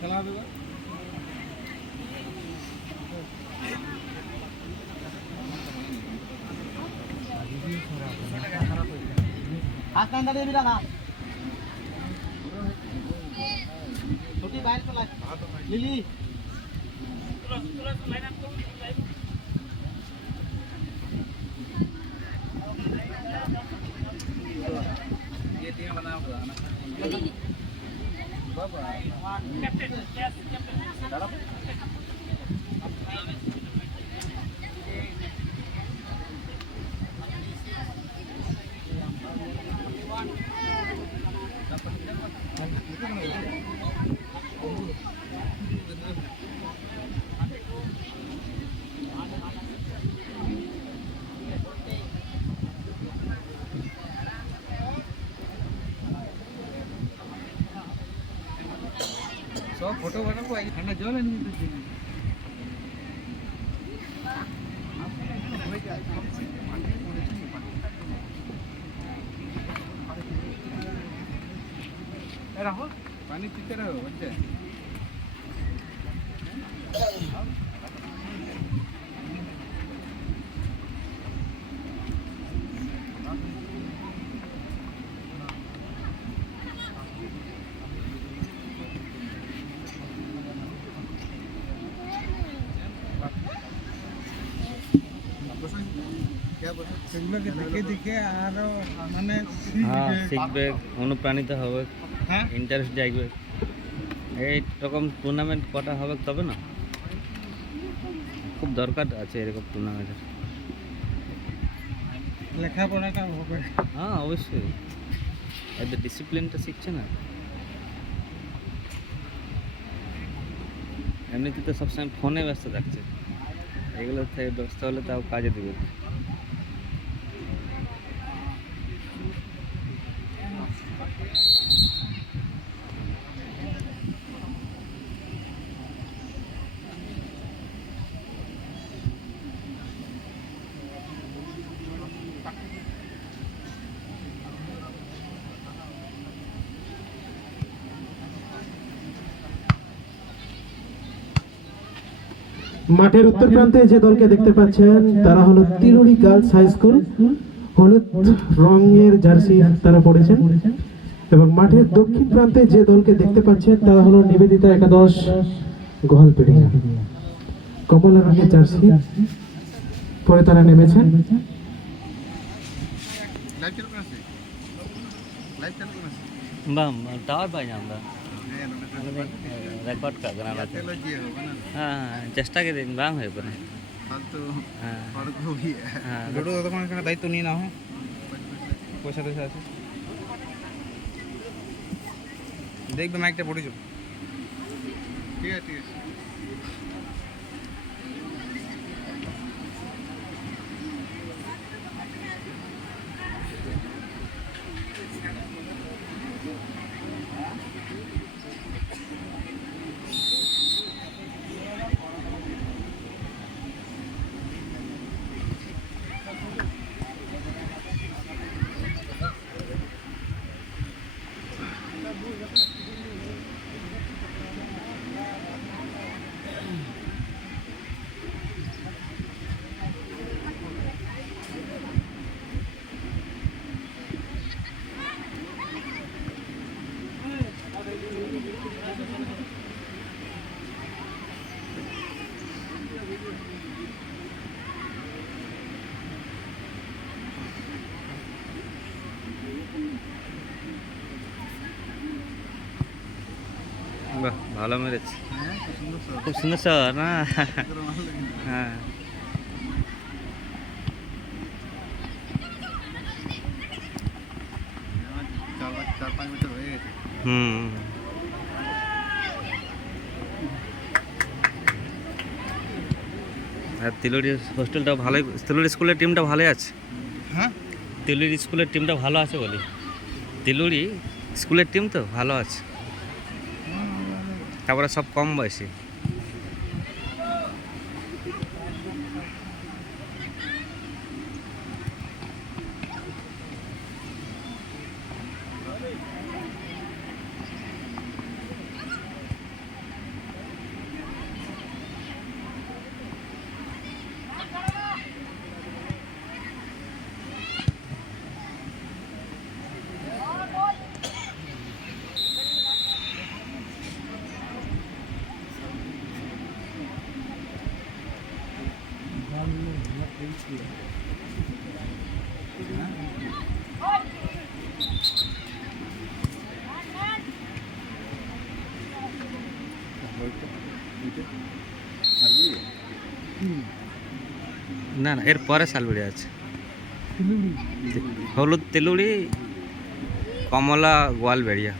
খেলা হবে छोटी बाहर को लिली ये टीम बना हुआ है ना बाबा कैप्टन यस कैप्टन सब फोटो बनाबो आई ঠান্ডা জল এনে দিতে রাখো পানি পিতে রাখো বলতে শিখবে অনুপ্রাণিত হবে ইন্টারেস্ট জাগবে এইরকম টুর্নামেন্ট কটা হবে তবে না খুব দরকার আছে এরকম টুর্নামেন্টের লেখাপড়াটা হবে হ্যাঁ অবশ্যই এদের ডিসিপ্লিনটা শিখছে না এমনিতে তো সবসময় ফোনে ব্যস্ত থাকছে এগুলো থেকে ব্যস্ত হলে তাও কাজে দেবে মাঠের উত্তর প্রান্তে যে দলকে দেখতে পাচ্ছেন তারা হলো তিলুরি গার্লস হাই স্কুল হলুদ রঙের জার্সি তারা পরেছেন এবং মাঠের দক্ষিণ প্রান্তে যে দলকে দেখতে পাচ্ছেন তারা হলো নিবেদিতা একাদশ গোহালপিড়িয়া কমলা রঙের জার্সি পরে তারা নেমেছেন বাম টাওয়ার পাই না আমরা রেকর্ড কাজ না হ্যাঁ চেষ্টা করে দিন বাং হয়ে পড়ে হ্যাঁ তখন এখানে দায়িত্ব নিয়ে না হয় পয়সা টয়সা আছে দেখবে মাইকটা পড়ে যাবে ঠিক আছে ঠিক আছে বাহ ভালো মেরেছে খুব সুন্দর শট না হ্যাঁ আর তিলুরি হোস্টেলটা ভালোই তিলুরি স্কুলের টিমটা ভালোই আছে হ্যাঁ তিলুরি স্কুলের টিমটা ভালো আছে বলি তিলুরি স্কুলের টিম তো ভালো আছে তারপরে সব কম বয়সী না না এর পরে শালবড়ি আছে হলুদ তেলুড়ি কমলা গোয়ালবেড়িয়া